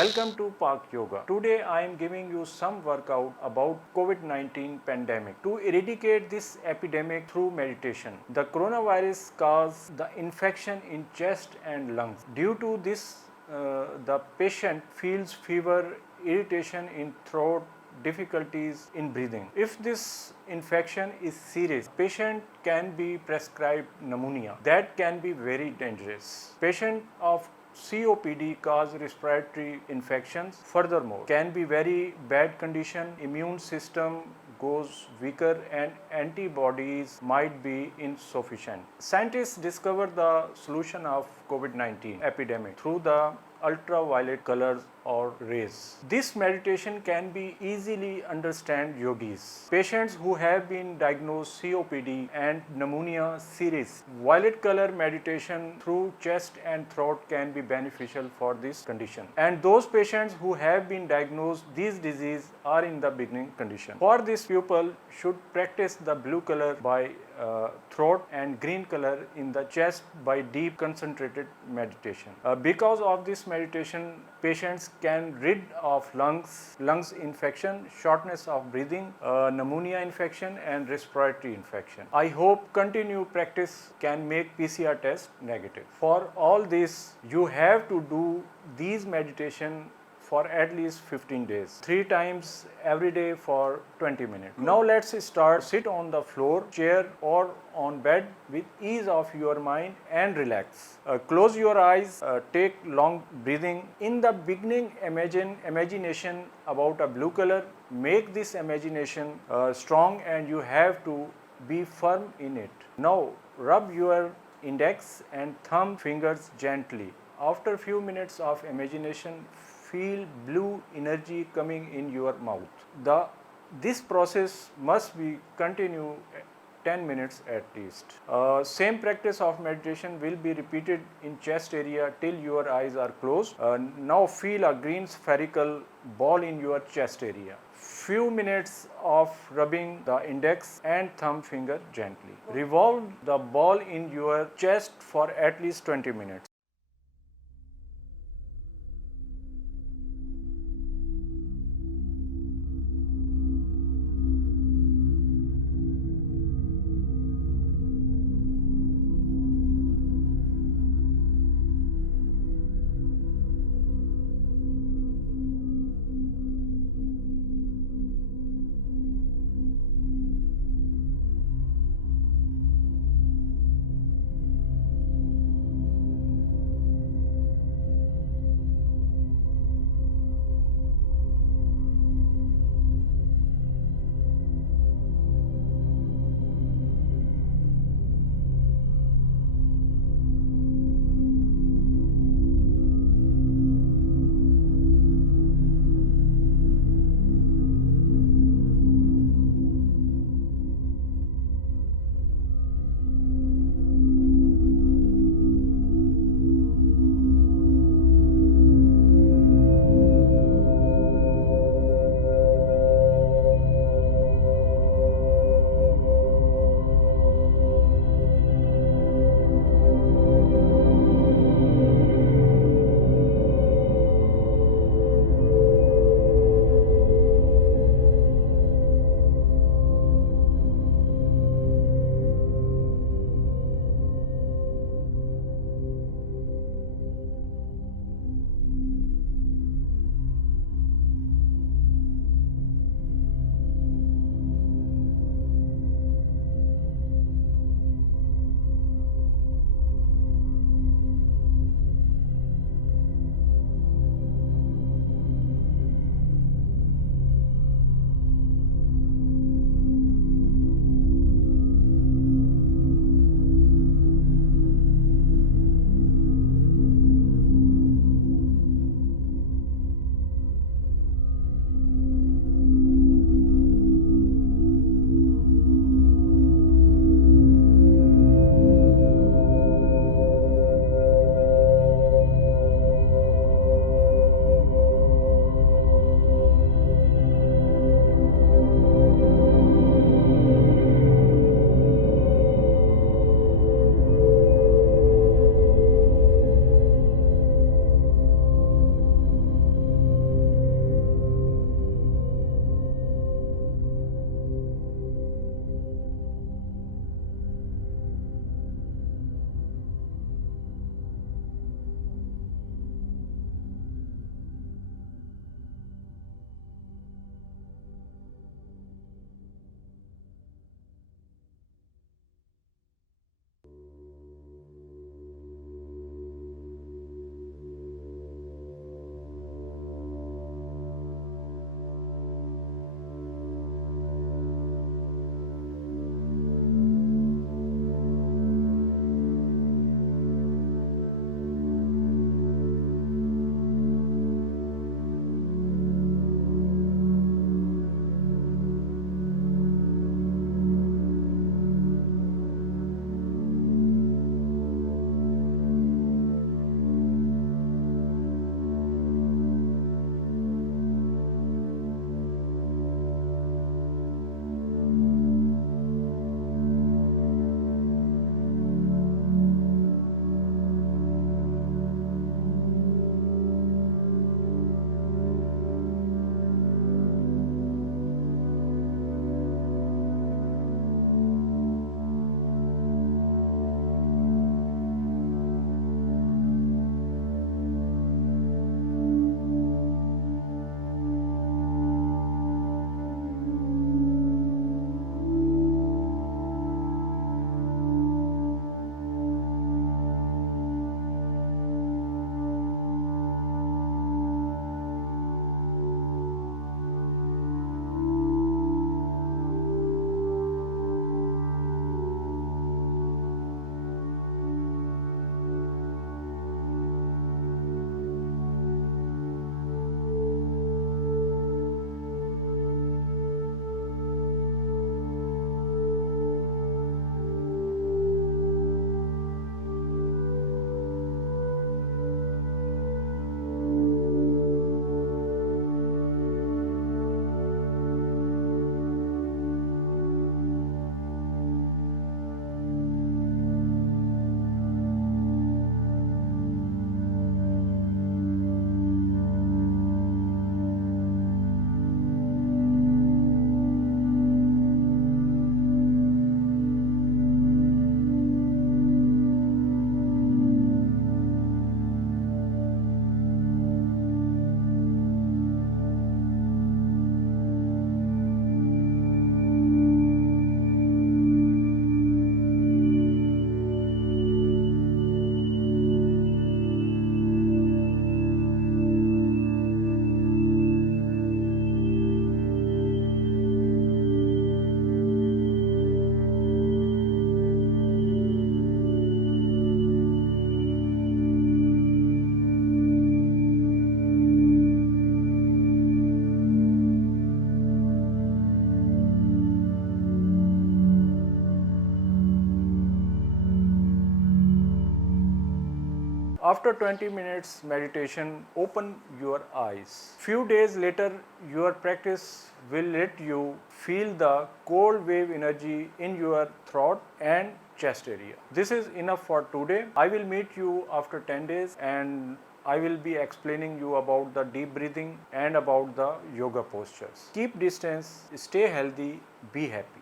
Welcome to Park Yoga. Today I am giving you some workout about COVID-19 pandemic to eradicate this epidemic through meditation. The coronavirus caused the infection in chest and lungs. Due to this, the patient feels fever, irritation in throat, difficulties in breathing. If this infection is serious, patient can be prescribed pneumonia. That can be very dangerous. Patient of COPD cause respiratory infections. Furthermore, can be very bad condition. Immune system goes weaker and antibodies might be insufficient. Scientists discovered the solution of COVID-19 epidemic through the ultraviolet colors or rays. This meditation can be easily understand yogis. Patients who have been diagnosed COPD and pneumonia serious, violet color meditation through chest and throat can be beneficial for this condition. And those patients who have been diagnosed these disease are in the beginning condition. For this, people should practice the blue color by throat and green color in the chest by deep concentrated meditation. Because of this meditation, patients can rid of lungs infection, shortness of breathing, pneumonia infection and respiratory infection. I hope continued practice can make PCR test negative. For all this, you have to do these meditation for at least 15 days, 3 times every day for 20 minutes. Now let's start. Sit on the floor, chair or on bed with ease of your mind and relax. Close your eyes, take long breathing. In the beginning, imagination about a blue color. Make this imagination strong and you have to be firm in it. Now rub your index and thumb fingers gently. After few minutes of imagination, feel blue energy coming in your mouth. This process must be continue 10 minutes at least. Same practice of meditation will be repeated in chest area till your eyes are closed. Now feel a green spherical ball in your chest area. Few minutes of rubbing the index and thumb finger gently. Revolve the ball in your chest for at least 20 minutes. After 20 minutes meditation, open your eyes. Few days later, your practice will let you feel the cold wave energy in your throat and chest area. This is enough for today. I will meet you after 10 days and I will be explaining you about the deep breathing and about the yoga postures. Keep distance, stay healthy, be happy.